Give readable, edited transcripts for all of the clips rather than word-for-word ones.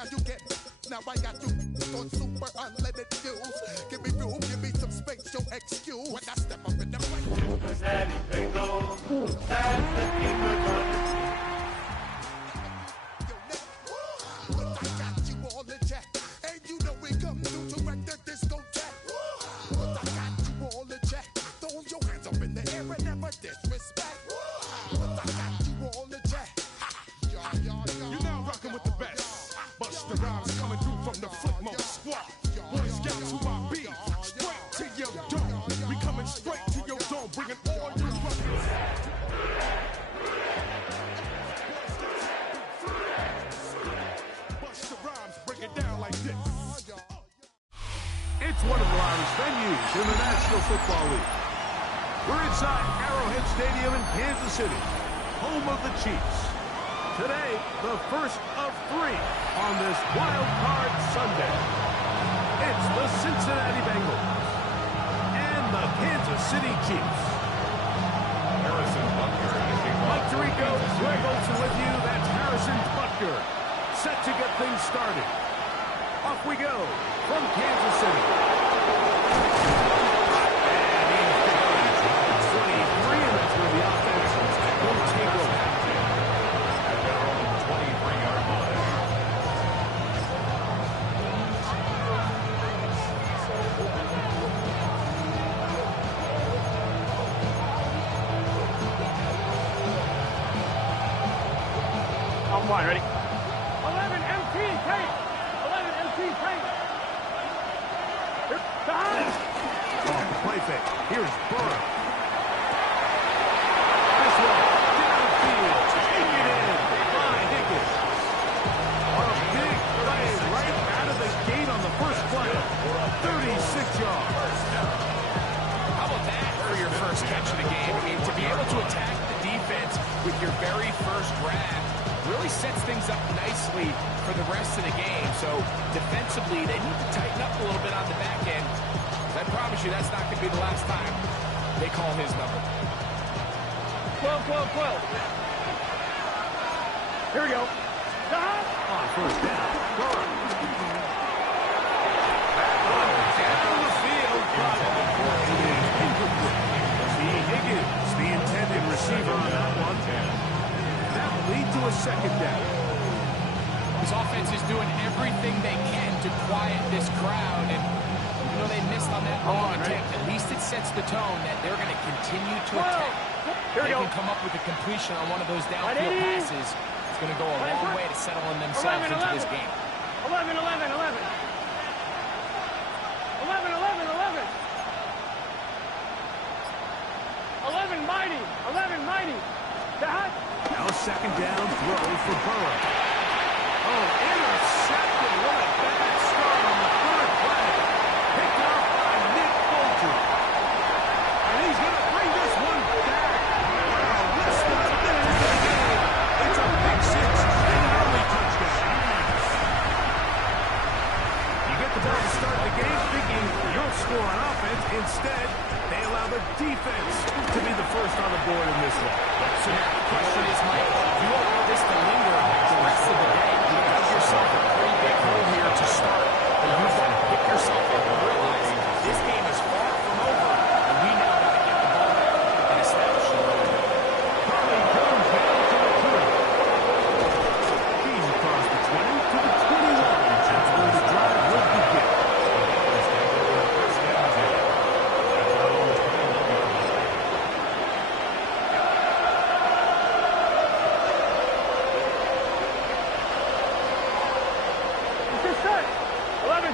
how you get. Now I got you on super unleaded fuels. Give me room, give me some space, your excuse. When I step up in the right. Daddy Bingo, that's the king of fun. But I got you all in check. And you know we come through to wreck the discotheque. But I got you all in check. Throw your hands up in the air and never disrespect. But I got you all in check. You're now rocking with the best. Busta Rhymes coming through from the Flipmode Squad. Boy Scouts who I be. Straight to your dome. We coming straight to your dome, bringing all your ruckus. Busta Rhymes break it down like this. It's one of the loudest venues in the National Football League. We're inside Arrowhead Stadium in Kansas City, home of the Chiefs. Today, the first of 3 on this Wild Card Sunday. It's the Cincinnati Bengals and the Kansas City Chiefs. Harrison Butker. Mike Tirico, Greg Olson with you. That's Harrison Butker. Set to get things started. Off we go from Kansas City. And he's 23, and that's where the offense will take over. At their own 23-yard line. On one, ready? 11 MT tape. 11 MT tape. Oh, play fake. Here's Burrow. This one, downfield. Take it in by Higgins. A big play right out of the gate on the first play. 36 yards. How about that for your first catch of the game? I mean, to be able to attack the defense with your very first grab really sets things up nicely for the rest of the game. So defensively, they need to tighten up a little bit on the back end. I promise you that's not going to be the last time they call his number. 12. Here we go. On first down, Burrow. Down the field, but it is incomplete. T. Higgins, the intended receiver on that one. That will lead to a second down. This offense is doing everything they can to quiet this crowd, and even though they missed on that long attempt, at least it sets the tone that they're going to continue to attack. Here we They go. can come up with a completion on one of those downfield passes. It's going to go a long way to settling themselves into this game. 11. 11 mighty. 11 mighty. That. Now a second down throw for Burrow. Oh, intercepted. What a bad start on the third play. Picked off by Nick Bolton. And he's going to bring this one back. Wow, less than a minute into the game. It's a big 6 and an early touchdown. You get the ball to start the game thinking you'll score on offense. Instead, they allow the defense to be the first on the board in this one. So now the question is, Mike, if you allow this to linger the rest of the day, you have yourself a pretty big hole here to start. But you've got to pick yourself up and realize this game is far from over, and we now got to get the ball back and establish the lead. Carly comes down to the 2. He's across the 20 to the 21. That's where the drive will begin.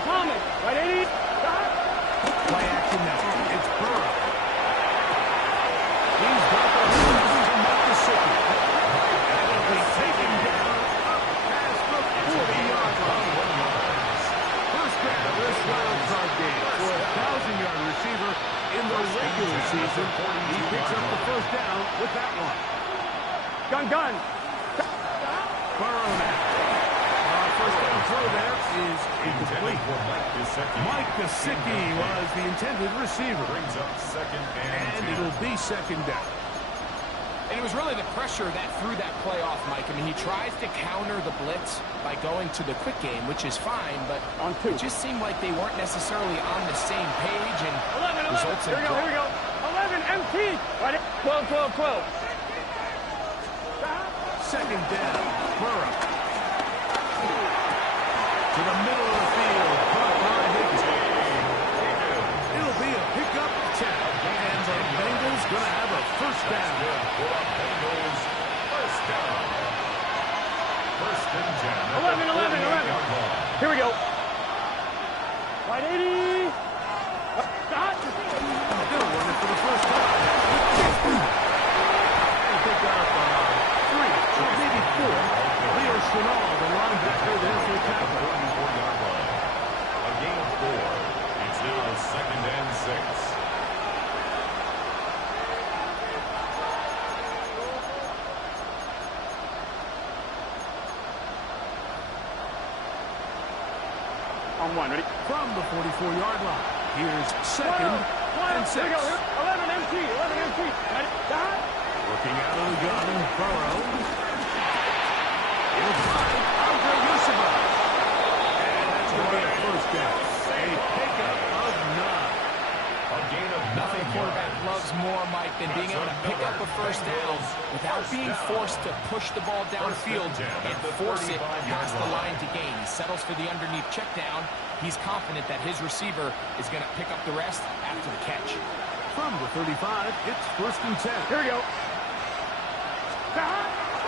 Thomas, right 80. Play action now. It's Burrow. He's got the lead from Mississippi. And he'll be taken down up past the 40-yard line. First grab of this wild card game for a 1,000-yard receiver in the regular season. He picks up the first down with that one. Gun. Burrow now. First down throw there is incomplete. Mike Gesicki was the intended receiver. Brings up second and it'll be second down. And it was really the pressure that threw that play off, Mike. I mean, he tries to counter the blitz by going to the quick game, which is fine, but it just seemed like they weren't necessarily on the same page, and 11. results in a Here we go. 11, MT. Right. 12. Second down, Burrow. To the middle of the field, caught by Higgins. It'll be a pickup tackle, and the Bengals going to have a first down. Bengals, first down. First and 10. 11. Here we go. Right 80. Stop. Still running for the first time. And pick up 3, maybe 4. Leo Chenal, the linebacker, there for the tackle. 44-yard line. A gain of 4. It's now second and 6. On 1, ready? From the 44-yard line, here's second and 6. Here we go. 11 MT. Ready? Stop. Working out of the gun, Burrow. He'll find Andre Yusuf. And that's going to be a first down. A pickup of 9. A gain of 9. nothing quarterback loves more, Mike, than being able to pick up a first down without being forced to push the ball downfield and force it past the line to gain. He settles for the underneath check down. He's confident that his receiver is going to pick up the rest after the catch. From the 35, it's first and 10. Here we go.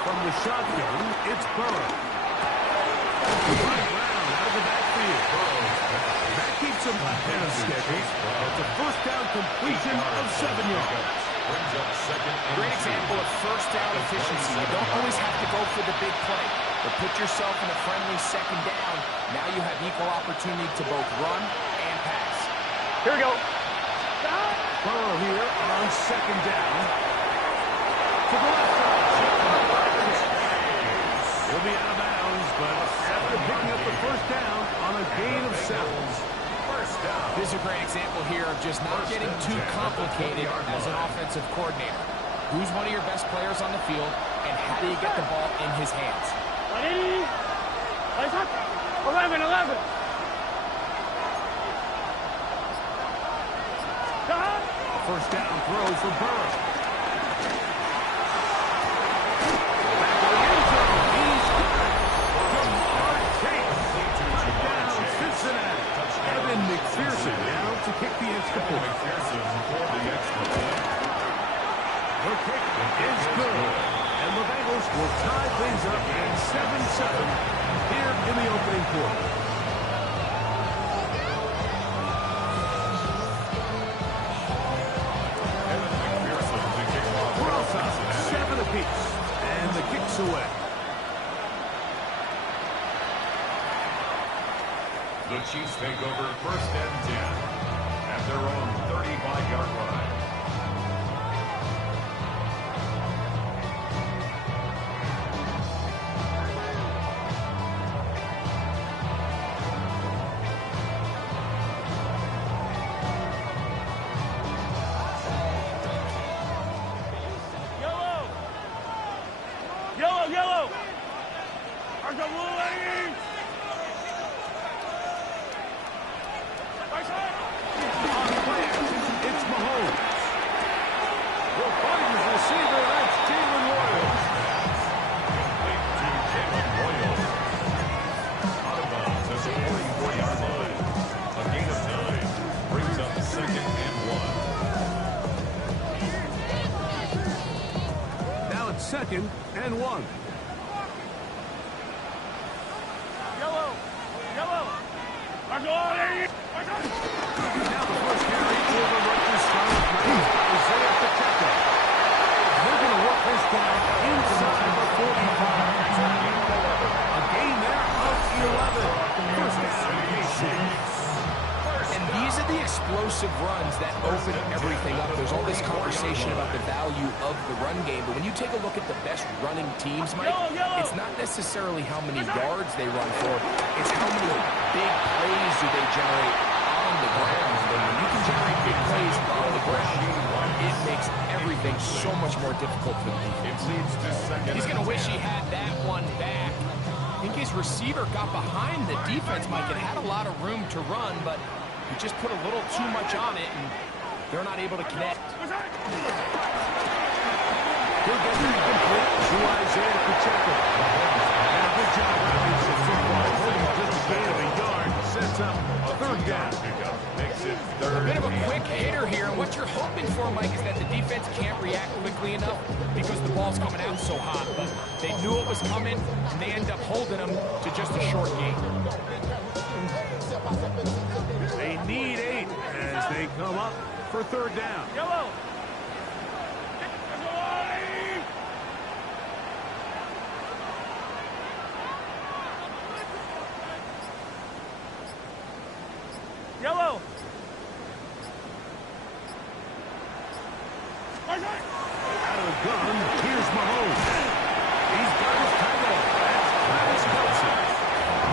From the shotgun, it's Burrow. Right round out of the backfield. That keeps him ahead of schedule. It's a first down completion of 7 yards. Brings up second and Great example of first down efficiency. You don't always have to go for the big play, but put yourself in a friendly second down. Now you have equal opportunity to both run and pass. Here we go. Burrow here on second down. To the left side. He'll be out of bounds, but after picking up the first down on a gain of 7. First down. This is a great example here of just not getting too complicated as an offensive coordinator. Who's one of your best players on the field, and how do you get the ball in his hands? 11. First down throw for Burrow. Back to the end zone. He's got it. Jamar Chase. Touchdown, Cincinnati. Evan McPherson now to kick the extra point. McPherson for the extra point. The kick is good. And the Bengals will tie things up at 7-7 here in the opening quarter. And the kick's away. The Chiefs take over first and 10 at their own 35-yard line. Yellow. Are the Wolverines? On play action, it's Mahomes. We'll find his receiver, that's Jalen Royal. Complete to Jalen Royal. Out of bounds at the 44-yard line. A gain of 9 brings up second and 1. Now it's second and 1. Yellow. Are the Wolverines? Now the first carry over Rutgers strong Isaiah Pacheco. They're going to work this down inside the 45. A gain there of 11. First down, KC. And these are the explosive runs that open everything up. There's all this conversation about the value of the run game, but when you take a look at the best running teams, Mike, it's not necessarily how many yards they run for, it's how many big plays do they generate on the ground. And when you can generate big plays on the ground, it makes everything so much more difficult for the defense. It leads to second. He's going to wish he had that one back. I think his receiver got behind the defense, Mike. It had a lot of room to run, but he just put a little too much on it, and they're not able to connect. He'll get it complete to Isaiah Pacheco. And a good job running some football. Holding just a gain of a yard. Sets up a third down. Makes it A third. bit of a quick hitter here, and what you're hoping for, Mike, is that the defense can't react quickly enough because the ball's coming out so hot. But they knew it was coming, and they end up holding them to just a short gain. They need 8 as they come up for third down. Yellow. Yellow. Out of the gun, here's Mahomes. He's got his tight end. That's Travis Kelce.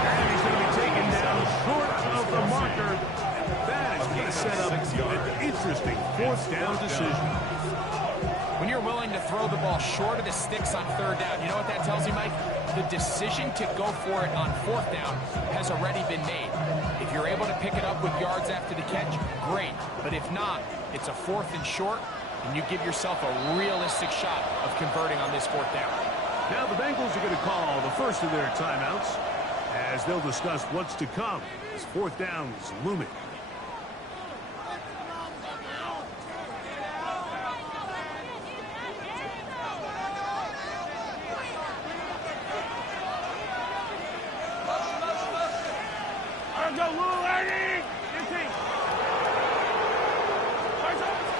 And he's going to be taken down short of the marker. That is going to set up an interesting fourth down decision. When you're willing to throw the ball short of the sticks on third down, you know what that tells you, Mike? The decision to go for it on fourth down has already been made. If you're able to pick it up with yards after the catch, great. But if not, it's a 4th and short, and you give yourself a realistic shot of converting on this 4th down. Now the Bengals are going to call the first of their timeouts as they'll discuss what's to come as fourth down is looming.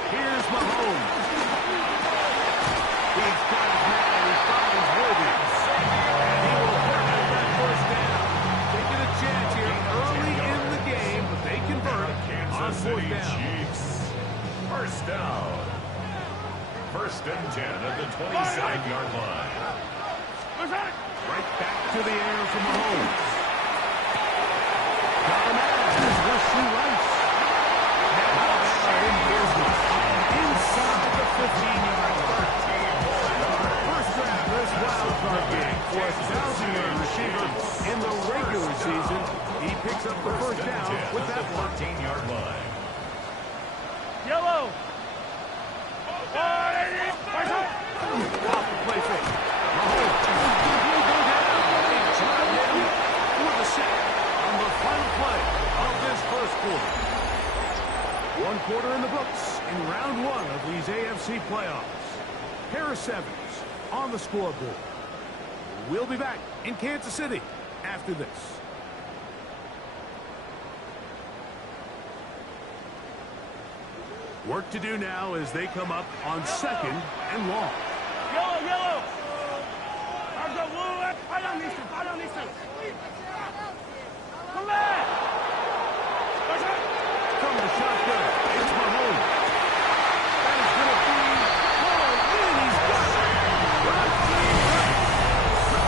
Here's Mahomes. He's got his man. He finds Williams. And he will have that first down. Taking a chance here early in the game, but they convert on fourth down. First down. 1st and 10 at the 27-yard line. Right back to the air from Mahomes. Got him out. Here's Wesley Rice. Now they are in business. Inside the 15-yard line. First grab this wild card game for a 1,000-yard receiver in the regular season. He picks up the first down with that 14-yard line. Yellow. off the play fake. Mahomes will go down. They drive in for the sack on the final play of this first quarter. 1 quarter in the books in round 1 of these AFC playoffs. Harris Evans on the scoreboard. We'll be back in Kansas City after this. Work to do now as they come up on 2nd and long. Yellow, yellow. Come back. From the shotgun, it's Mahomes. That is going to be called in. He's got it.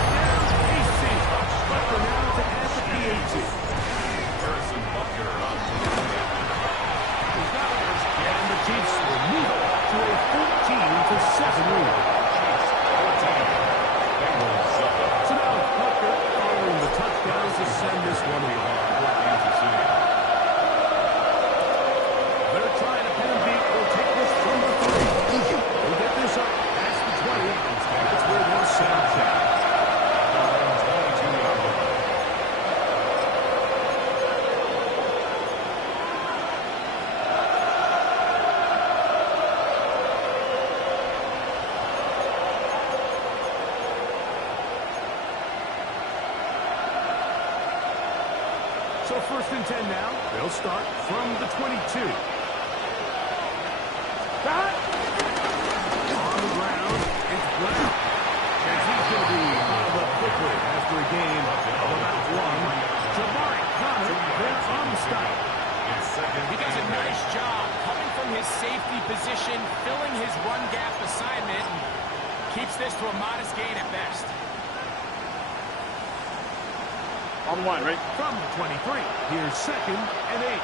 Down AC. Butker now to add the PAT. Harrison Butker on And the Chiefs will move it to a 14-7 lead. So now Butker following the touchdown to send this one along. They're trying to pin beat. Will take this from the 3. We'll get this up past the 20. That's where they'll set up shop. So 1st and 10 now. They'll start from the 22. On the ground, it's Brown. And he's going to be fouled up quickly after a game of about 1. Jabari Connor there on the stop. He does a nice job coming from his safety position, filling his run gap assignment, and keeps this to a modest gain at best. On 1, right? From the 23, here's 2nd and 8.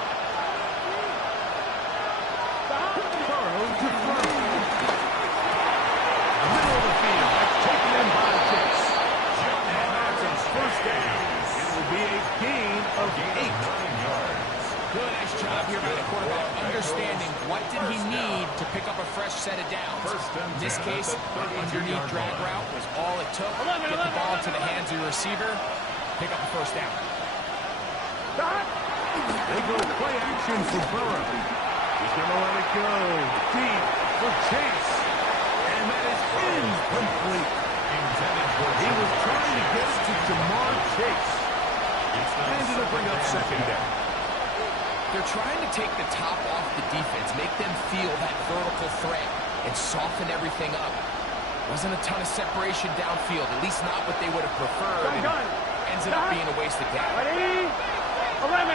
Burrow to throw. 8. 9 yards. Really nice job here by the quarterback, understanding what did he need to pick up a fresh set of downs. In this case, an underneath drag route was all it took. Get the ball into the hands of your receiver, pick up a first down. They go play action for Burrow. He's going to let it go deep for Chase. And that is incomplete. He was trying to get it to Jamar Chase. And it'll bring up second down. They're trying to take the top off the defense, make them feel that vertical threat, and soften everything up. Wasn't a ton of separation downfield, at least not what they would have preferred. And ends up being a wasted down. Ready? 11.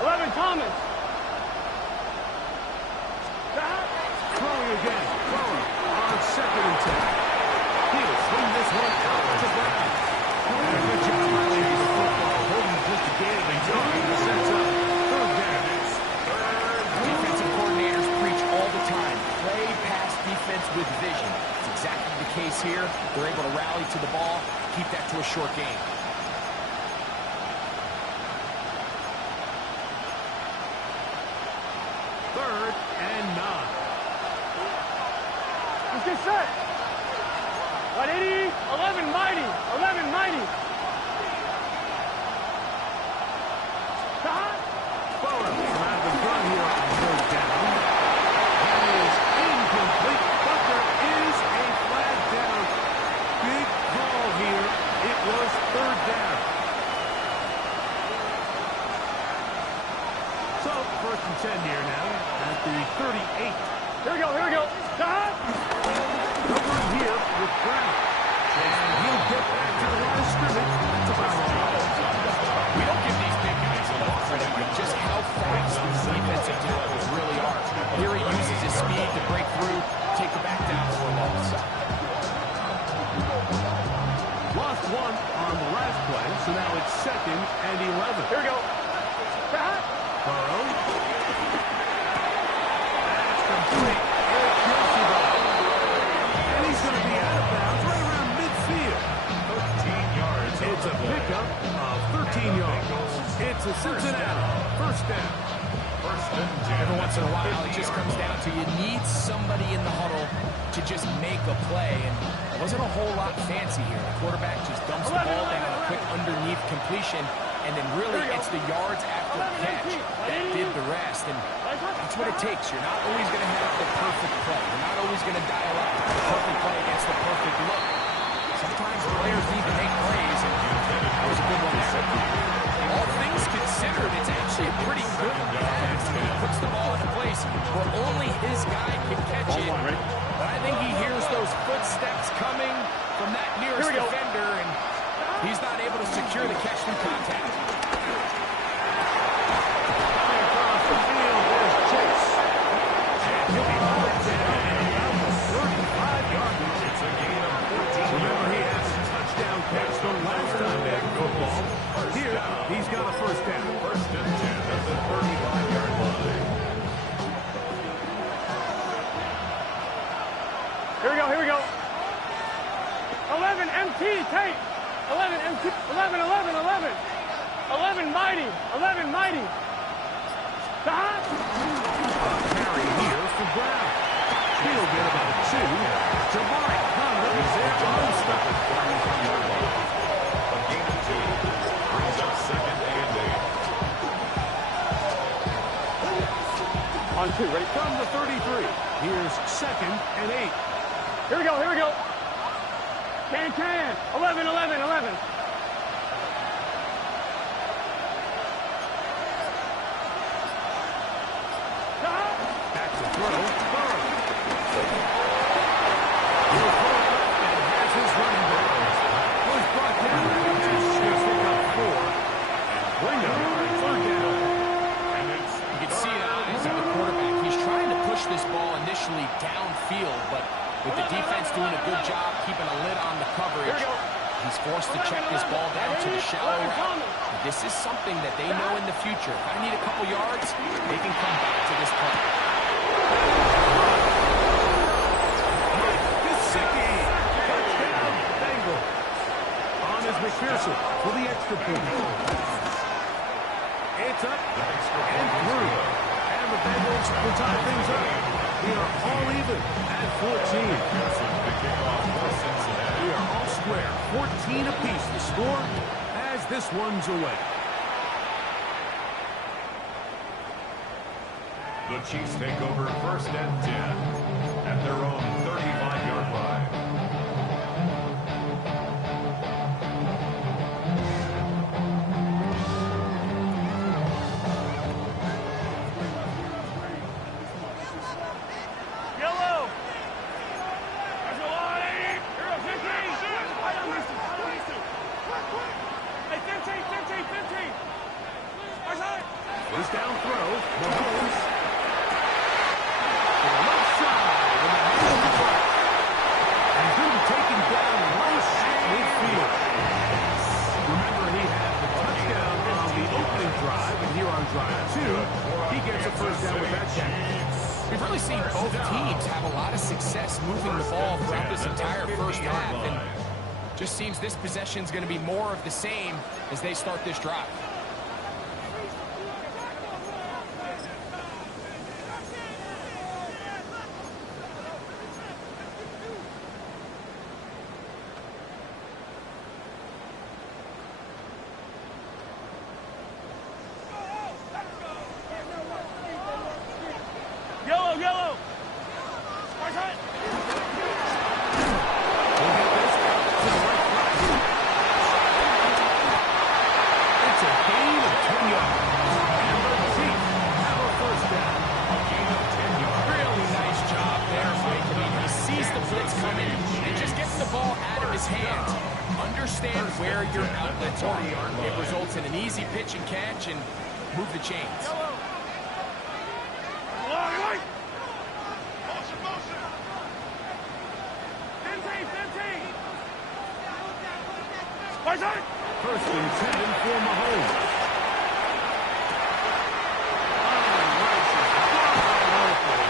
11, Thomas. Throwing again. Burrow on 2nd and 10. He'll swing this one out to Brown. And a good job rallying to the football, holding just a game and going. Sets up 3rd down. Defensive coordinators preach all the time. Play pass defense with vision. It's exactly the case here. They're able to rally to the ball, keep that to a short game. Third and 9. Let's get set. 180, 11, mighty. 11, mighty. Stop. Burrow from out of the gun here on 3rd down. That is incomplete, but there is a flag down. Big call here. It was 3rd down. So, 1st and 10 here now at the 38. Here we go. Stop. Over here with Brown. And he'll get back to the line of scrimmage. That's about all. We don't give these big guys enough credit with just how fast these defensive tackles really are. Here he uses his speed to break through, take the back down for a loss. Lost 1 on the last play, so now it's 2nd and 11. Here we go. Stop. Burrow. That's complete. And he's going to be out of bounds right around midfield. 13 yards. It's a pickup of 13 yards. It's a Cincinnati 1st down. 1st and 10. Every once in a while, it just comes down to you need somebody in the huddle to just make a play, and it wasn't a whole lot fancy here. The quarterback just dumps the ball down, a quick underneath completion, and then really it's the yards after the catch that did the rest, and that's what it takes. You're not always going to have the perfect play. You're not always going to dial up the perfect play against the perfect look. Sometimes players need to make plays, and that was a good one there. All things considered, it's actually a pretty good pass. He puts the ball in a place where only his guy can catch it. But I think he hears those footsteps coming from that nearest defender, and he's not able to secure the catch through contact. Coming across the field, there's Chase. And he'll be brought down around the 35-yard line. It's a gain of 14. Remember, he has a touchdown catch the last time they had football. Here, he's got a 1st down. 1st and 10 at the 35-yard line. Here we go. 11, MT, tape. 11, MT, 11. 11, mighty. 11, mighty. Stop. Carry here for Brown. He'll get about 2. Jamari Conner is there unstoppable. A gain of 2. Brings up 2nd and 8. On 2, ready? From the 33, here's 2nd and 8. Here we go. Can. 11. Stop. Back to throw. Burrow. He'll throw it up and has his running back. Was brought down. That's just pick up 4. And bring up 3rd down. And you can see in the eyes of the quarterback. He's trying to push this ball initially downfield, but with the defense doing a good job keeping a lid on the coverage, he's forced to check this ball down to the shallow route. And this is something that they know in the future. If I need a couple yards, they can come back to this play. Gesicki. whistle for the extra point. It's up and through. And the Bengals will tie things up. We are all even at 14. We are all square. 14 apiece the score as this one's away. The Chiefs take over first and 10 at their own 35-yard line. Yellow. There's a line. Here are 15. I don't need to. Hey, 15. Where's that? First down throw. Mahomes. To the left side. And the hands of the track. And going to be taken down right at midfield. Remember, he had the touchdown on the opening drive, and here on drive 2, he gets a first down with that catch. We've really seen both teams have a lot of success moving the ball throughout this entire first half, and just seems this possession is going to be more of the same as they start this drive. Yellow. Where's that? It's a gain of 10 yards. And the Chiefs have a first down. A gain of 10 yards. Really nice job there, Mike. I mean, he sees the blitz coming and just gets the ball out of his hands. Understand where your outlets are. It results in an easy pitch and catch and move the chains. Line. 15. Where's that? First and 10 for Mahomes.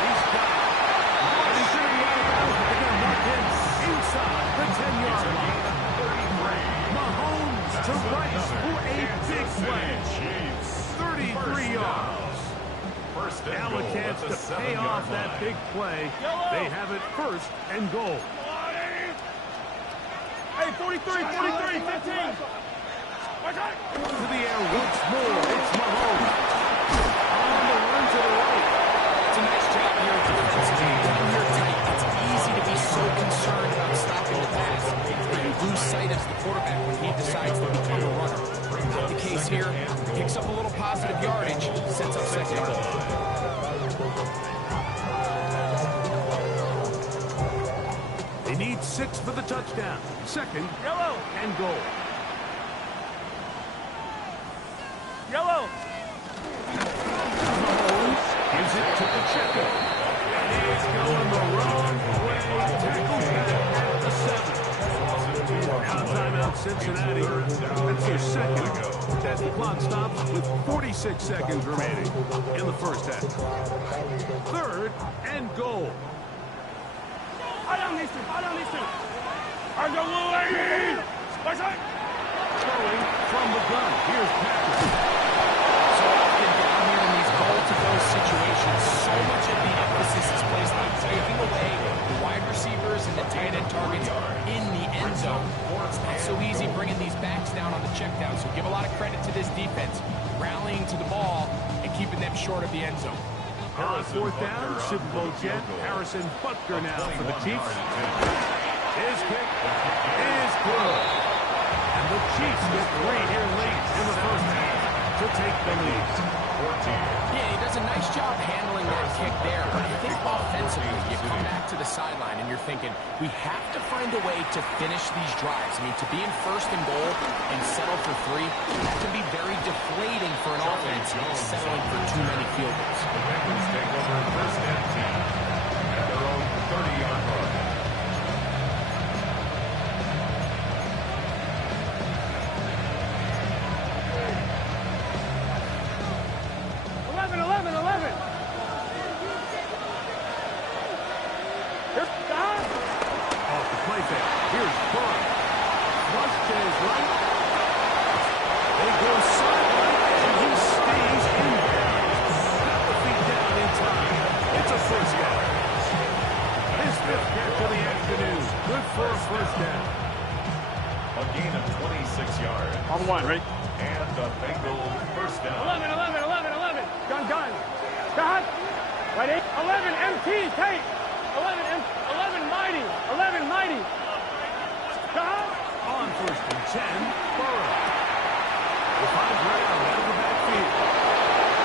He's got it. And he's going to be out of bounds, but they're going to mark him inside the 10-yard line. Mahomes to Rice for a big play. 33 yards. Now a chance to pay off that big play. They have it first and goal. Hey, 43, 15. Where's that? To the air once more. It's Mahomes. On the run to the right. It's a nice job here defensively. When you're tight, it's easy to be so concerned about stopping the pass that you lose sight of the quarterback when he decides to become a runner. Not the case here. Picks up a little positive yardage, sets up second. They need 6 for the touchdown. Second Yellow. and goal. Yellow. Mahomes gives it to Pacheco. And he's going the wrong way. Tackles back at the 7. Now timeout Cincinnati. That's their second. As the clock stops with 46 seconds remaining in the first half. Third and goal. I don't need to. I'm the lead. Where's that? Throwing from the gun. Here's Patrick. So often down here in these goal-to-goal situations, so much of the emphasis is placed on taking away the wide receivers and the tight end targets in the end zone. It's not so easy bringing these backs down on the check down, so give a lot of credit to this defense, rallying to the ball and keeping them short of the end zone. On fourth down, Super Bowl jet Harrison Butker now for the Chiefs. His kick is good. And the Chiefs get 3 here late in the first half to take the lead. 14. Yeah, he does a nice job handling that kick there, but I think offensively, you come back to the sideline and you're thinking, we have to find a way to finish these drives. I mean, to be in first and goal and settle for 3, that can be very deflating for an offense settling for too many field goals. The Bengals take over first and 10 at their own 30-yard line. 11. Off the play fake. Here's Burrow. Flush to his right. He goes sideline, and he stays in bounds. Got the feet down in time. It's a first down. His fifth catch of the afternoon. Good for a first down. A gain of 26 yards. On one, ready? And the Bengals first down. 11, 11, 11, 11. Gun, gun. Got. Ready? 11, MT, Tate. 11, mighty. 11, mighty. Got. On first and 10, Burrow. The five right out of the backfield.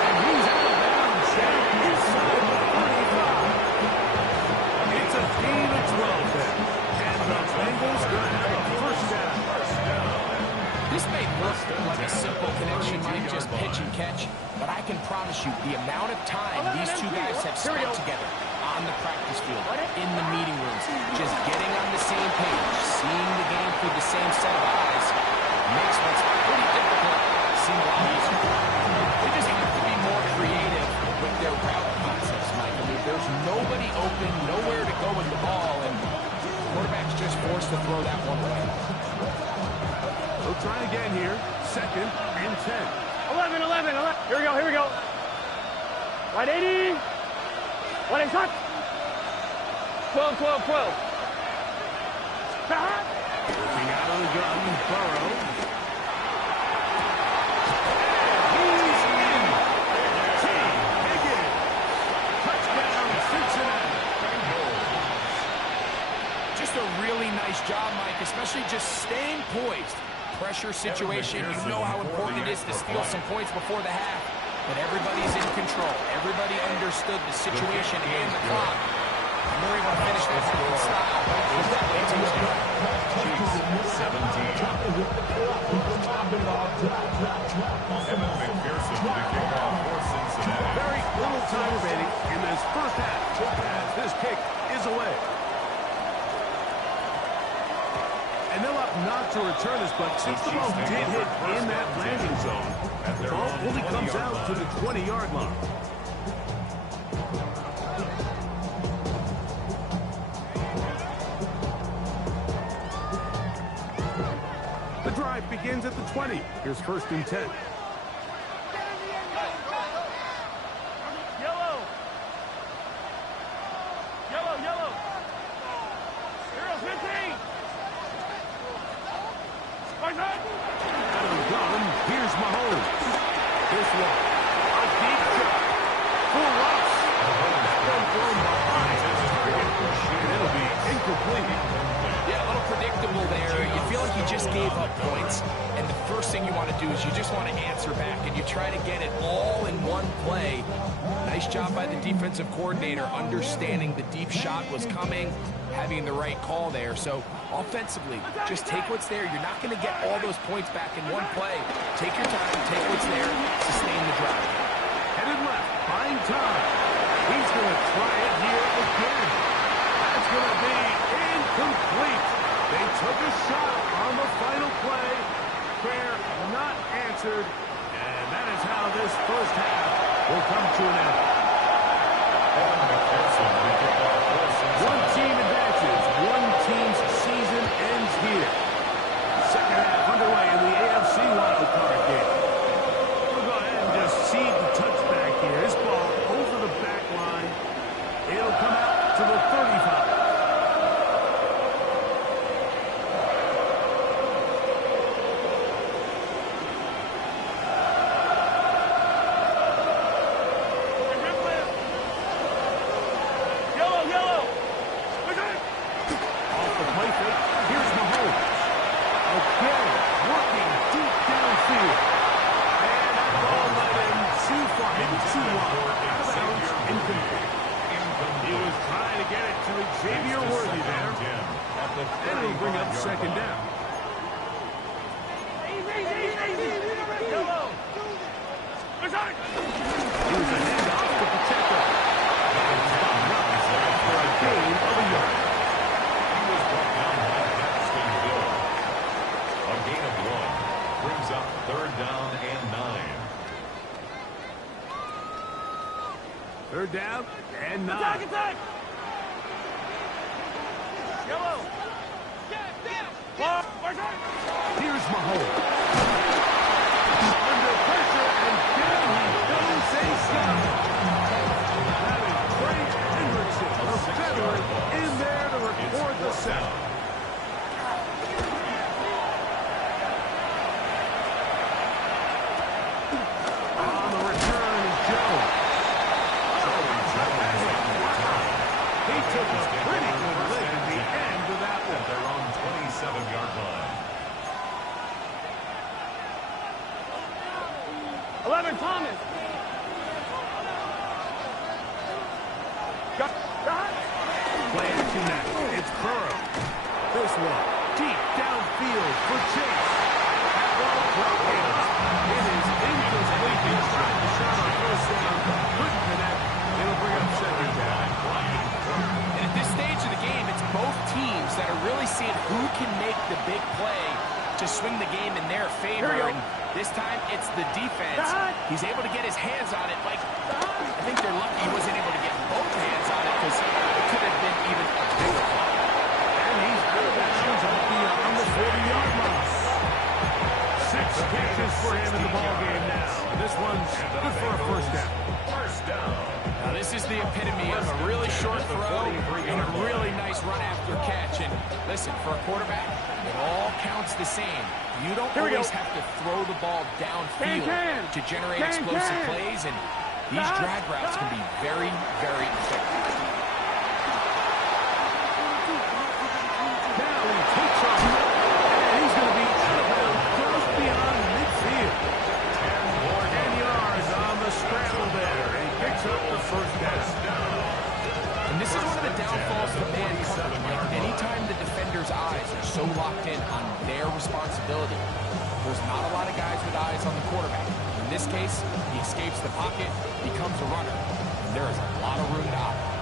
And he's out of bounds. Down inside the 35. It's a gain of 12 then. And the Bengals going to have a first down. This may look like a simple connection, Mike, just pitch and catch, but I can promise you the amount of time these two guys have spent together on the practice field, in the meeting rooms, just getting on the same page, seeing the game through the same set of eyes, makes what's pretty difficult seem a lot easier. They just have to be more creative with their route concepts, Mike. I mean, there's nobody open, nowhere to go with the ball, and the quarterback's just forced to throw that one away. We'll try again here. Second and 10. 11, 11, 11. Here we go, here we go. 180. What is that? 12, 12, 12. Looking out of the gun, Burrow. He's in. Team Higgins. Touchdown, Cincinnati. Just a really nice job, Mike, especially just staying poised. Pressure situation, you know how important it is to steal some points before the half, but everybody's in control. Everybody understood the situation and the clock. And they're able to finish that half in style with that late touchdown. Chiefs 17. Evan McPherson to kick off for Cincinnati. Very little time remaining in this first half as this kick is away. And they'll opt not to return this, but since the ball did hit in that landing zone, the ball only comes out to the 20-yard line. The drive begins at the 20. Here's first and 10. Yellow. Yellow, yellow. Hero 15. Out of the gun, here's Mahomes. This one, a deep shot for Russ. Been thrown behind his target, and it'll be incomplete. Yeah, a little predictable there. You feel like you just gave up points, and the first thing you want to do is you just want to answer back, and you try to get it all in one play. Nice job by the defensive coordinator, understanding the deep shot was coming, having the right call there. So offensively, just take what's there. You're not going to get all those points back in one play. Take your time, take what's there, sustain the drive. Headed left, buying time. He's going to try it here again. That's going to be incomplete. They took a shot on the final play. Prayer not answered. And that is how this first half will come to an end. Evan McPherson to kick off for Cincinnati. One team advances. One team's season ends here. Second half underway in the AFC wildcard game. We'll go ahead and just seed the touchback here. This ball over the back line. It'll come out to the 35. Yellow, yellow. Off the play fake, here's Mahomes. Again, working deep downfield. And that ball led him too far, maybe too wide. Out of bounds, incomplete. He was trying to get it to Xavier Worthy there. And it'll bring up second down. Yellow. He was a handoff to Pacheco. For a gain of a yard. He was brought down by Paxton Hill. A gain of 1 brings up third down and 9. Third down and 9. Attack, attack. Yellow. Here's Mahomes. set. On the return is Jones. He took a pretty good lick at the end of that one. They're on 27-yard line. 11, Thomas. Play action now. It's Burrow. This one deep downfield for Chase. That ball dropped in. It is incomplete. He was trying to shot on first down. Couldn't connect. It'll bring up second down. And at this stage of the game, it's both teams that are really seeing who can make the big play to swing the game in their favor. And this time, it's the defense. He's able to get his hands on it. Like, I think they're lucky he wasn't able to get both hands on it because it could have been even a bigger play. And he's out of bounds on the 40-yard line. 6 catches for him in the ballgame now. This one's good for a first down. First down. Now, this is the epitome of a really short throw and a really nice run after catch. And listen, for a quarterback, it all counts the same. You don't always have to throw the ball downfield to generate explosive plays, and these drag routes can be very, very effective. Now he takes off, and he's going to be out of bounds just beyond midfield. 10 yards on the scramble there. He picks up the first down. And this is one of the downfalls of man coverage. Like, anytime the defender's eyes are so locked in on their responsibility, there's not a lot of guys with eyes on the quarterback. In this case, he escapes the pocket, becomes a runner, and there is a lot of room to operate.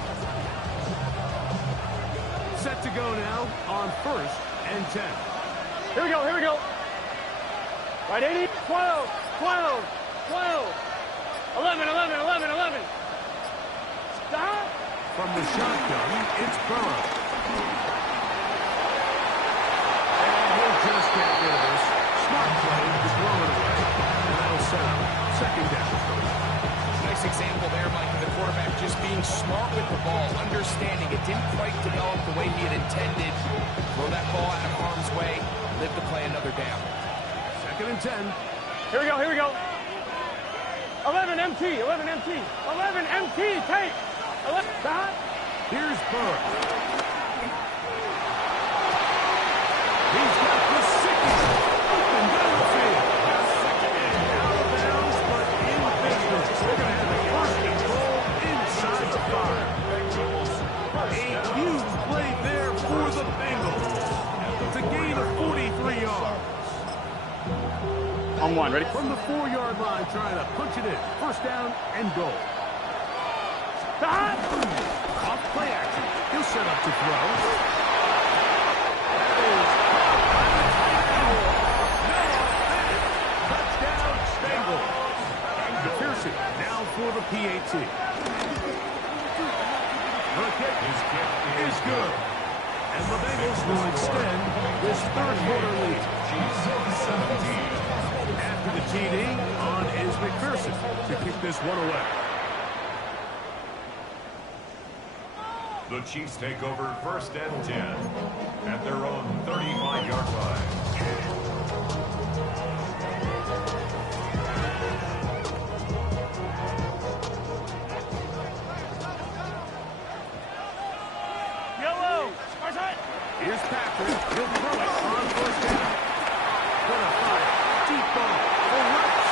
Set to go now on 1st and 10. Here we go, here we go. Right, 80, 12, 12, 12, 11, 11, 11, 11. Stop. From the shotgun, it's Burrow. And he'll just get rid of this. Smart play to throw it away. And that'll set up second down. Nice example there, Mike, of the quarterback just being smart with the ball, understanding it didn't quite develop the way he had intended. Throw that ball out of harm's way, live to play another down. Second and 10. Here we go, here we go. 11 MT, 11 MT, 11 MT, take. 11, stop. Here's Burrow. He's got the sickness. Open down the field. Out of bounds, but in business. They're going to have the first control inside the 5. A huge play there for the Bengals. It's a gain of 43 yards. On one, ready? From the 4-yard line, trying to punch it in. First down and goal. Off play action. He'll set up to throw. Touchdown, Bengals. And Pearson now for the PAT. The kick is good. And the Bengals will extend this third-quarter lead. After the TD, on is McPherson to kick this one away. The Chiefs take over 1st and 10 at their own 35-yard line. Yellow. Here's Patrick. He'll throw it on 1st down. Gonna fire. Deep ball. For Rush.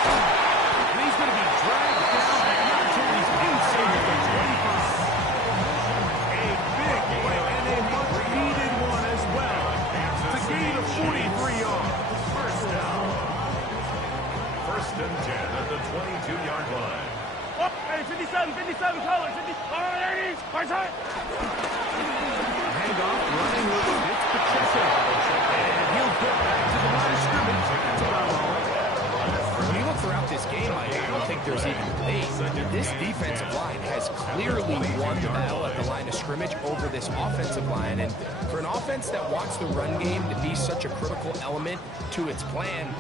And he's going to be dragged down until he's inside of the 25. A big play and a much-needed one as well. It's a gain of 43 yards. First down. 1st and 10 at the 22-yard line. Oh, hey, 57, 57, color, 50, all right, 80s, hard side. Handoff, running with it. It's Pacheco. And he'll get back to the line of scrimmage. That's about all. When you look throughout this game, I don't think there's even debate. This defensive line has clearly won the battle at the line of scrimmage over this offensive line. And for an offense that wants the run game to be such a critical element to its plan,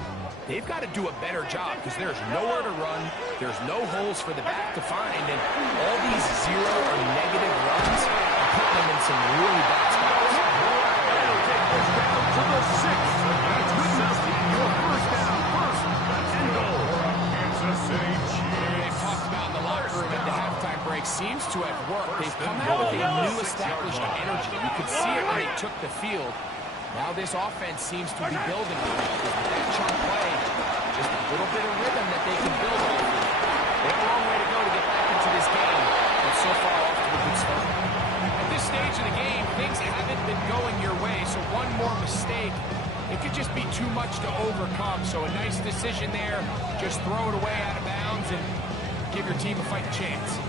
they've got to do a better job because there's nowhere to run, there's no holes for the back to find, and all these zero or negative runs are putting them in some really bad spots. the 6. That's good enough for first down. First and goal. Kansas City Chiefs. They've talked about in the locker room at the halftime break seems to have worked. They've come out with a new established energy. You could see it when they took the field. Now this offense seems to be building on it. With that chunk play, just a little bit of rhythm that they can build on. They have a long way to go to get back into this game, but so far off to a good start. At this stage of the game, things haven't been going your way, so one more mistake, it could just be too much to overcome. So a nice decision there. Just throw it away out of bounds and give your team a fighting chance.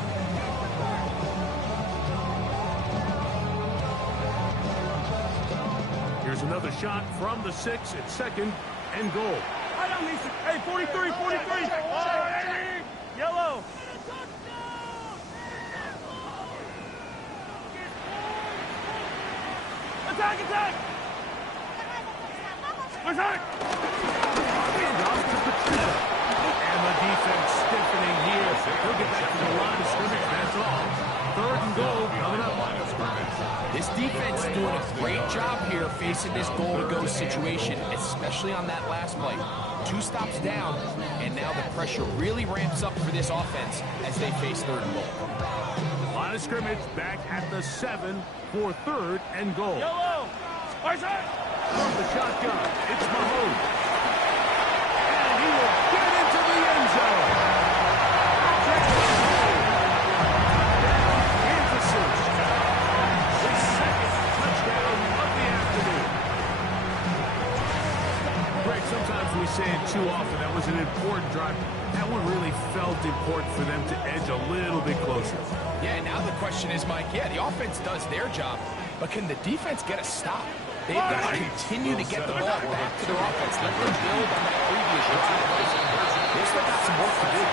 Here's another shot from the 6 at second and goal. Hey, 43, 43. Yellow. Attack, attack. Attack. Handoff to Patricia. And the defense stiffening here. He'll get back to the line of scrimmage. That's all. Third and goal coming up. This defense is doing a great job here facing this goal-to-go situation, especially on that last play. 2 stops down, and now the pressure really ramps up for this offense as they face third and goal. Line of scrimmage back at the 7 for third and goal. Yellow. Isaac. From the shotgun, it's Mahomes. And he will get into the end zone. Kansas City. The second touchdown of the afternoon. Greg, sometimes we say it too often. That was an important drive. That one really felt important for them to edge a little bit closer. Yeah, now the question is, Mike, the offense does their job, but can the defense get a stop? They've got to continue to get the ball back to their offense. Let them build on that previous drive. They've still got some work to do.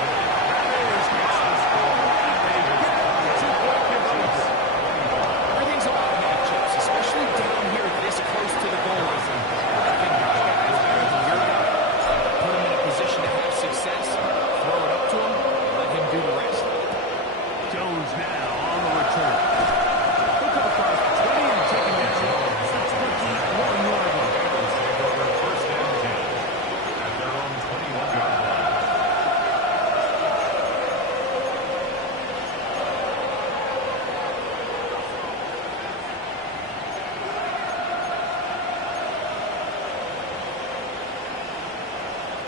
Everything's about matchups, especially down here this close to the goal line. Put him in a position to have success, throw it up to him, and let him do the rest. Jones now on the return. He'll come across the 20 and take a catch. 21-yard line. First and 10 at their own 21-yard line.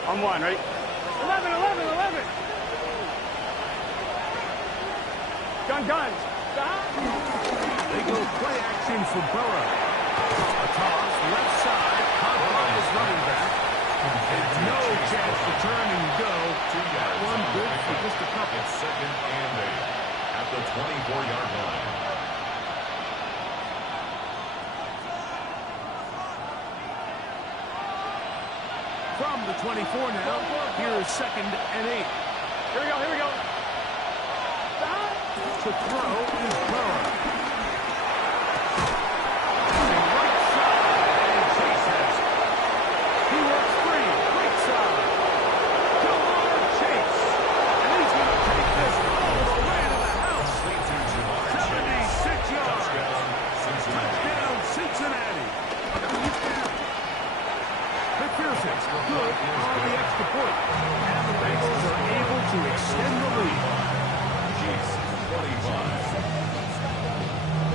On one, ready? 11, 11, 11. Gun. They go play action for Burrow. A toss, left side, caught by his running back. And no chance to turn and go. That one good for just a couple. It's second and 8 at the 24-yard line. From the 24 now, here's second and 8. Here we go. To throw is Burrow. He works free. Right side. Jamar Chase. And he's going to take this all the way to the house. 76 yards. Touchdown, Cincinnati. McPherson's good on the extra point. And the Bengals are able to extend the lead.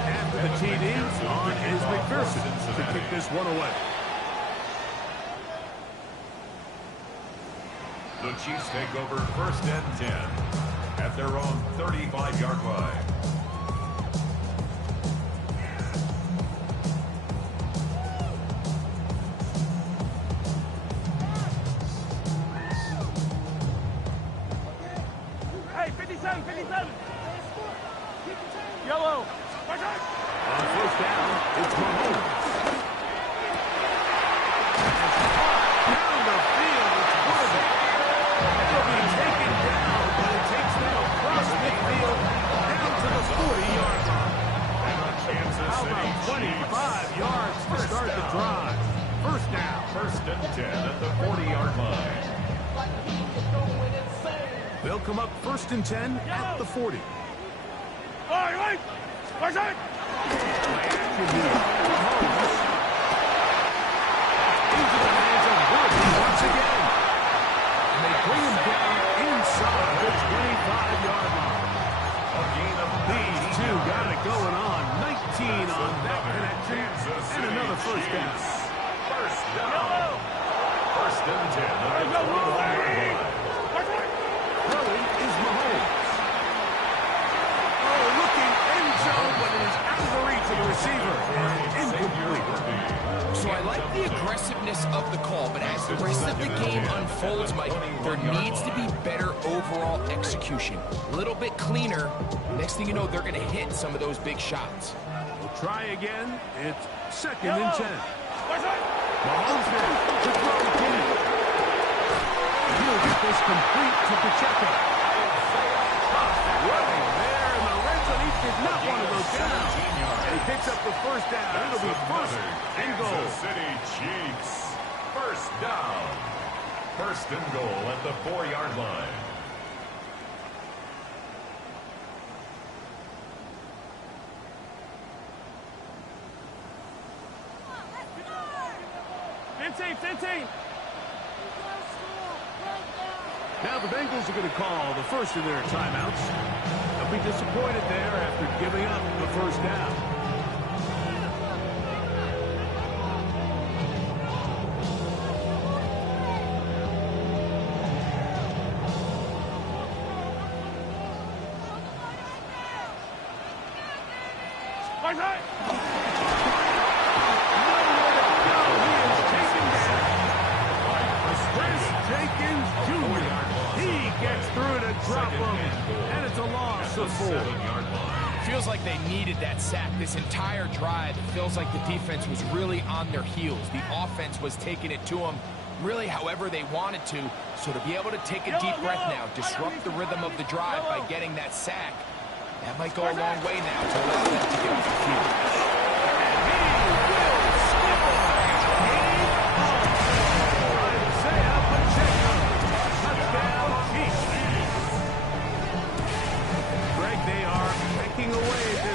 After the TD, on is McPherson to kick this one away. The Chiefs take over first and 10 at their own 35-yard line. Hey, 57. Yellow. On first down, it's Mahomes. Down the field, it's Worthy. It'll be taken down, but it takes them across midfield down to the 40-yard line. How about 25 yards to start the drive? First down. First and 10 at the 40-yard line. They'll come up first and 10 at the 40. All right. Play action here. Chiefs. First down. First and 10 on the 21-yard line. Throwing is Mahomes. Oh, looking end zone, but it is out of the reach of the receiver. And incomplete. So I like the aggressiveness of the call, but as the rest of the game unfolds, Mike, there needs to be better overall execution. A little bit cleaner. Next thing you know, they're going to hit some of those big shots. We'll try again. It's second and 10. Mahomes now to throw to Kenny. He'll get this complete to Pacheco. Running there in the red zone. He did not want to go down. And he picks up the first down. It'll be first and goal. Kansas City Chiefs. First down. First and goal at the 4-yard line. Now the Bengals are going to call the first of their timeouts. They'll be disappointed there after giving up the first down. Feels like they needed that sack this entire drive. It feels like the defense was really on their heels. The offense was taking it to them really however they wanted to. So to be able to take a deep breath now, disrupt the rhythm of the drive by getting that sack, that might go a long way now to allow them to get off the field.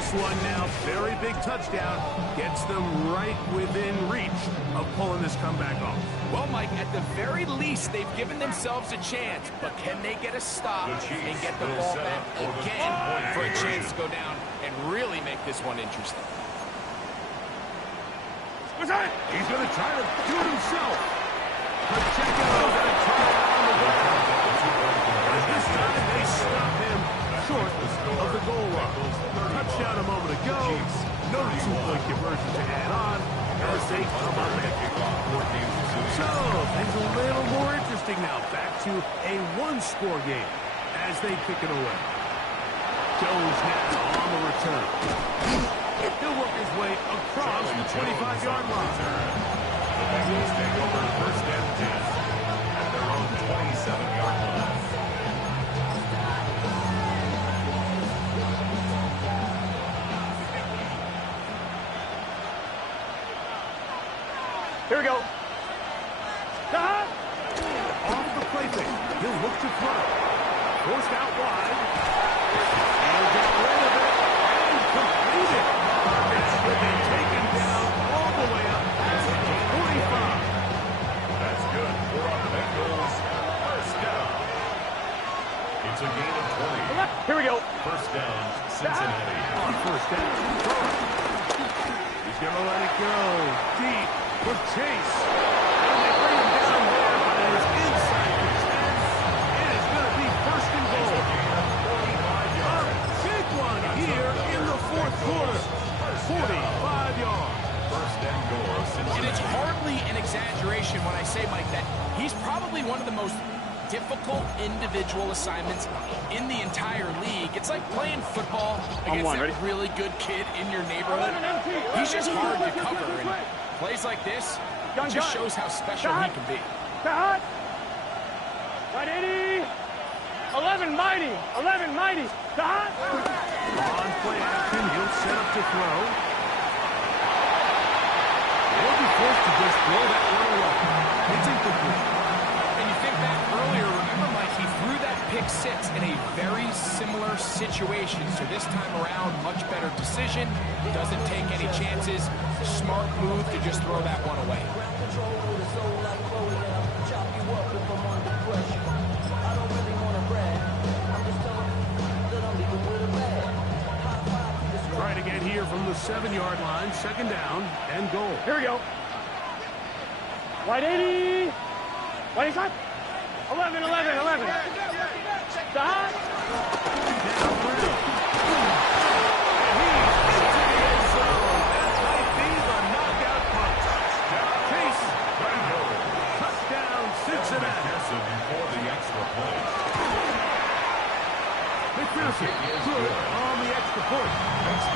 One now, very big touchdown, gets them right within reach of pulling this comeback off. Well, Mike, at the very least, they've given themselves a chance, but can they get a stop and get the ball back again for a chance to go down and really make this one interesting? He's going to try to do it himself. Pacheco's going to try it on the ground. But this time they stop him short of the goal line. Touchdown a moment ago. No two-point conversion to add on as they come up empty. So things a little more interesting now. Back to a one-score game as they kick it away. Jones now on the return. He'll work his way across the 25-yard line. The Bengals take over first and 10 at their own 27-yard line. Here we go. Off the play fake. He'll look to throw. Forced out wide. He'll get rid of it and complete it. It's going to be taken down all the way up to the 45. That's good for our Bengals. First down. It's a gain of 20. Here we go. First down, Cincinnati. On first down. He's going to let it go. Deep. For Chase. And they bring him down there, but it is inside the 10. It is going to be first and goal. A big one here in the fourth quarter. 45 yards. First and goal. And it's hardly an exaggeration when I say, Mike, that he's probably one of the most difficult individual assignments in the entire league. It's like playing football against that really good kid in your neighborhood. He's just hard to cover. And plays like this, it just shows how special he can be. Right 80. 11 mighty. 11 mighty. On play action, he'll set up to throw. He'll be forced to just throw that one away. It's incomplete. And you think back earlier, remember, Mike, he threw that pick six in a very similar situation. So this time around, much better decision. Doesn't take any chances. Smart move to just throw that one away. Trying to get here from the 7-yard line, second down and goal. Here we go. White 80. White shot. 11, 11, 11. Stop. Before the extra point. McPherson good on the extra point.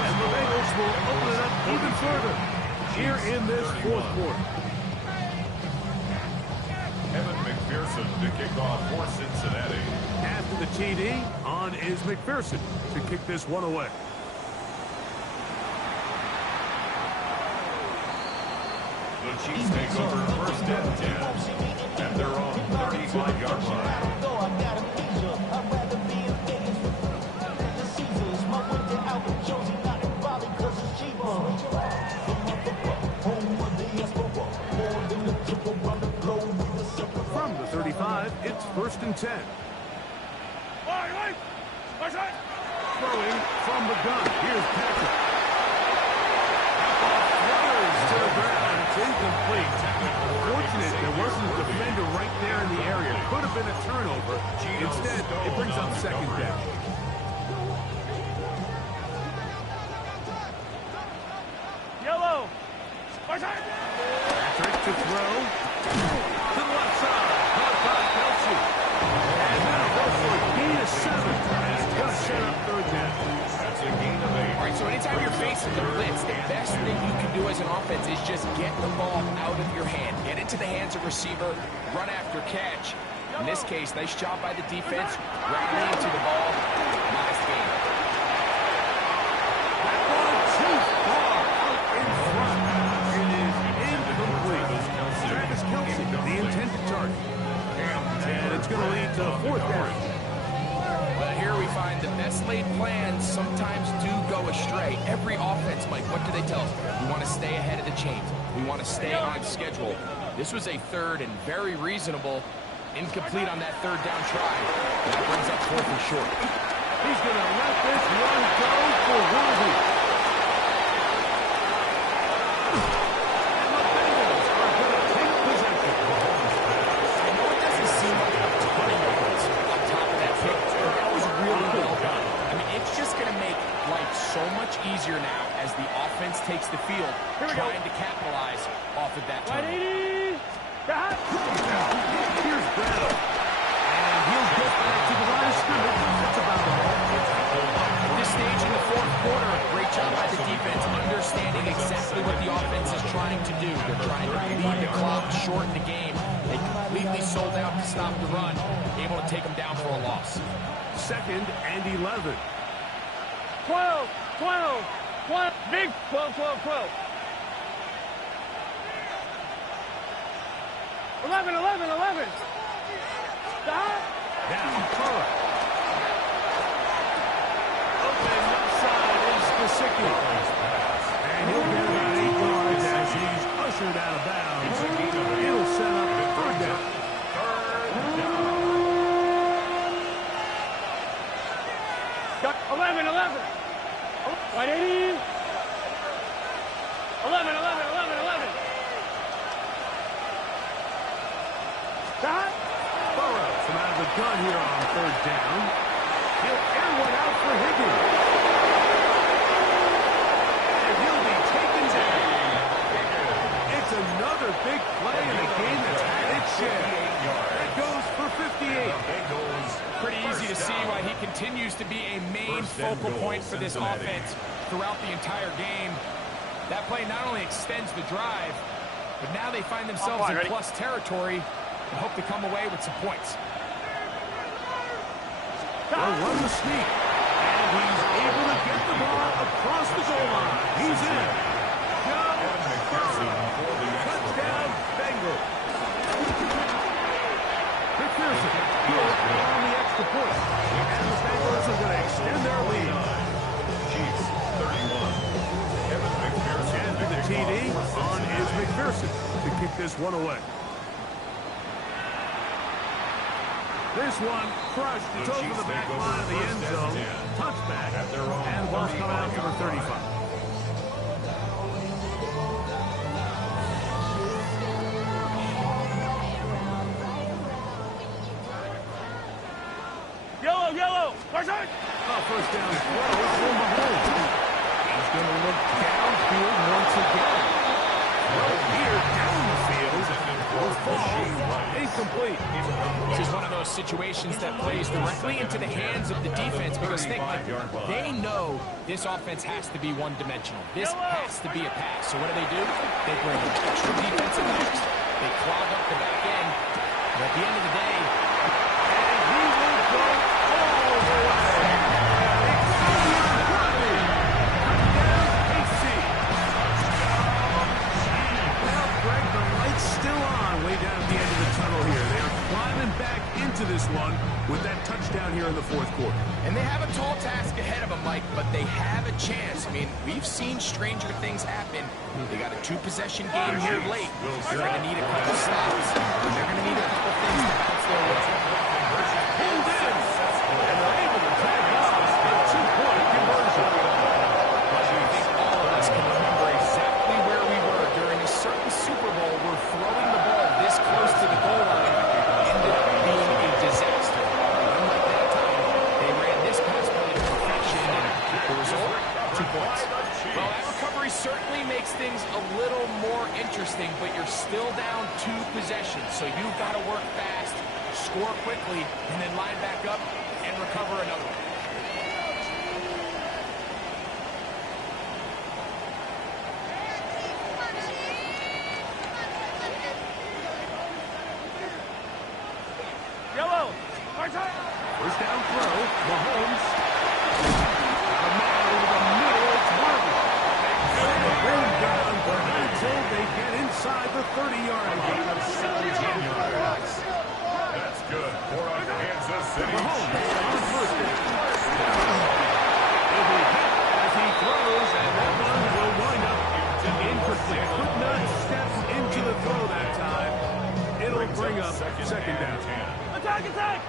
And the Bengals will open it up even further here in this fourth quarter. Evan McPherson to kick off for Cincinnati. After the TD, on is McPherson to kick this one away. The Chiefs take over first and 10 at their own 35-yard line. From the 35, it's first and 10. Throwing from the gun. Here's Patrick. Flutters to the ground. It's incomplete. Fortunate there wasn't a defender right there in the area. Could have been a turnover. Instead, it brings up second down. Yellow. Patrick to throw. To the left side. Caught by Kelsey. And now go for a gain of 7. And just set up third down. That's a gain of 8. All right, so anytime you're facing the blitz, the best thing you can do as an offense is just get the ball out of your hand. Get into the hands of receiver, run after catch. In this case, nice job by the defense, rallying to the ball. Nice game. That one too far out in front. It is incomplete. Travis Kelsey, the intended target. And it's going to lead to a fourth down. But here we find the best laid plans sometimes do go astray. Every offense, Mike, what do they tell us? We want to stay ahead of the chains. We want to stay on schedule. This was a third and very reasonable. Incomplete on that third down try. That brings up fourth and short. He's going to let this one go for Worthy. And the Bengals are going to take possession. I know it doesn't seem like a ton of yards on top of that pick. That was really well done. I mean, it's just going to make life so much easier now as the offense takes the field trying to capitalize off of that turnover. 180. Got. Here's Brown. And he'll get back to the line of scrimmage. That's about all. At this stage in the fourth quarter, great job by the defense, understanding exactly what the offense is trying to do. They're trying to lead the clock, shorten the game. They completely sold out to stop the run, able to take them down for a loss. Second and 11. 12, 12, 12. Big 12, 12, 12. 11, 11, 11. Stop. Down Curran. Opening left side is Gesicki. And he'll get about 8 yards as he's ushered out of bounds. It'll set up the third down. Got 11, 11. 180. 11, 11, 11, 11. Stop. Burrow from out of the gun here on third down. He'll air one out for Higgins. And he'll be taken down. It's another big play in a game that's had its share. It goes for 58. Pretty easy to see why he continues to be a main focal point for this offense throughout the entire game. That play not only extends the drive, but now they find themselves in plus territory and hope to come away with some points. They'll run the sneak. And he's able to get the ball across the goal line. He's in. Touchdown, Bengals. McPherson, good on the extra point. And the Bengals are going to extend their lead. Chiefs, 31. Evan McPherson. And to the TD, on is McPherson to kick this one away. This one crushed. It's over the back line of the end zone. Touchback. And ball's come out to the 35. First down throw for Mahomes. He's going to look downfield once again. Right here, down the field. Incomplete. This is one of those situations that plays directly into the hands of the defense because think, like, they know this offense has to be one-dimensional. This has to be a pass. So what do? They bring in extra defensive backs. They clog up the back end. And at the end of the day, and he will go all the way. Still on way down at the end of the tunnel here. They are climbing back into this one with that touchdown here in the fourth quarter. and they have a tall task ahead of them, Mike, but they have a chance. I mean, we've seen stranger things happen. They got a two-possession game here late. They're going to need a couple stops. They're going to need a couple things to bounce their way. Pulled in, and they're able to tag off a two-point conversion. I think all of us can remember exactly where we were during a certain Super Bowl where throwing the ball this close to the goal line ended up being a disaster. Unlike that time, they ran this pass play to perfection, and the result, 2 points. Well, that recovery certainly makes things a little more interesting, but you're still down 2 possessions, so you've got to work fast, score quickly, and then line back up and recover another one. First down throw, Mahomes. A man over the middle, it's Martin. And the ball down, but until they get inside the 30-yard line. That's good for Kansas City. Mahomes on first down. He'll be hit as he throws, and that one will wind up incomplete. Could not step into the throw that time. It'll bring up second down. Attack!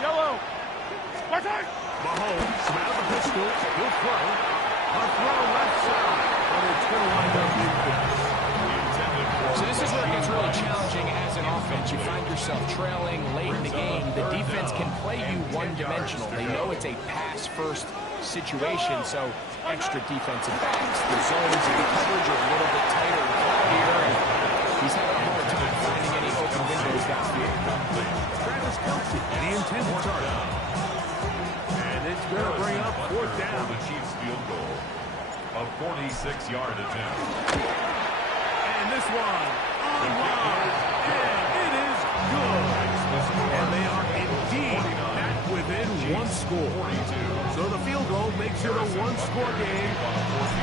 Yellow! Attack! Mahomes out of the pistol. He'll throw. A throw left side, but it's going to wind up incomplete. So this is where it gets really challenging as an offense. You find yourself trailing late in the game. The defense can play you one-dimensional. They know it's a pass-first situation, so extra defensive backs. The zones and the coverage are a little bit tighter here, and he's having a hard time finding any open windows downfield. Travis Kelce, the intended target. And it's going to bring up fourth down. The Chiefs field goal, a 46-yard attempt. And this one online, and it is good. And they are indeed back within one score. So the field goal makes it a one-score game.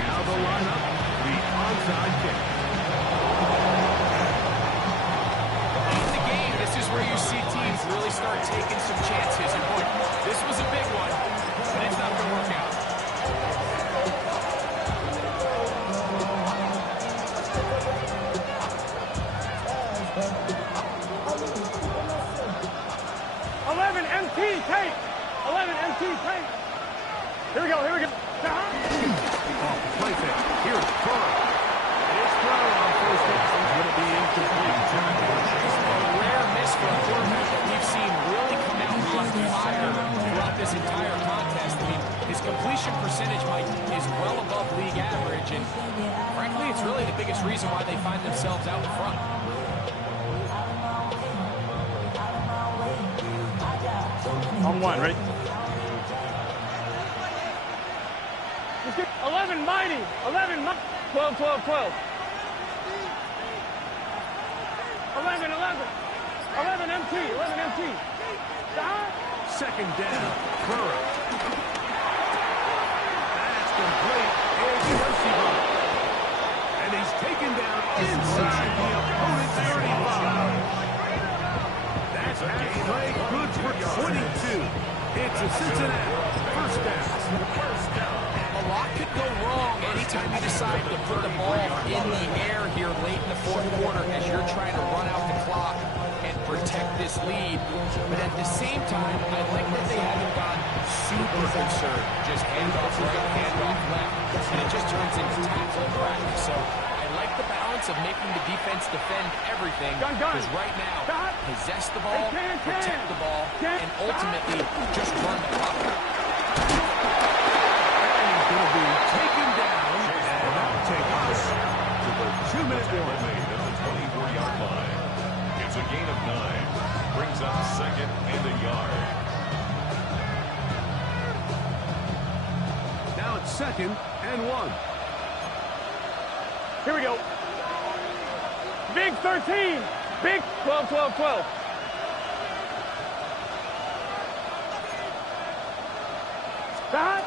Now the lineup, the onside kick. In the game, this is where you see teams really start taking some chances. And boy, this was a big one, but it's not going to work out. Here we go. Off the play fake. Here's Burrow. His throw on first down is going to be incomplete. A rare miss for a quarterback that we've seen really come out on fire throughout this entire contest. I mean, his completion percentage, Mike, is well above league average, and frankly, it's really the biggest reason why they find themselves out in front. On one, ready? 11 mighty. 11 mighty. 12. 11. 11 MT. Second down. Burrow. That's complete. Here's Mercy. And he's taken down inside the opponent's 35. That's halfway good for 22. It's a Cincinnati first down. A lot could go wrong anytime you decide to put the ball in the air here late in the fourth quarter as you're trying to run out the clock and protect this lead. But at the same time, I like that they haven't gone super concerned. Just handoff right, handoff left, and it just turns into tackle practice. So I like the balance balance of making the defense defend everything. Because right now, possess the ball, protect the ball, and ultimately just run the clock. And he's going to be taken down, and that will take us to the 2-minute warning. Made at the 24-yard line. It's a gain of 9. Brings up 2nd and a yard. Now it's 2nd and 1. Here we go. Big 13. Big 12, 12, 12. Stop.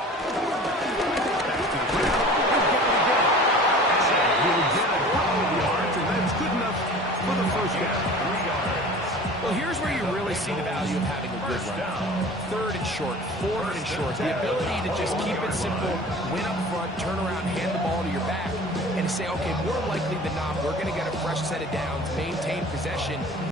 And that's good enough for the first down. 3 yards. Well, here's where you really see the value of having a good run. 3rd and short, 4th and short. The ability to just keep it simple, win up front, turn around, hand the ball to your back, and say, okay, more likely than not, we're going to get a fresh set of downs, maintain possession,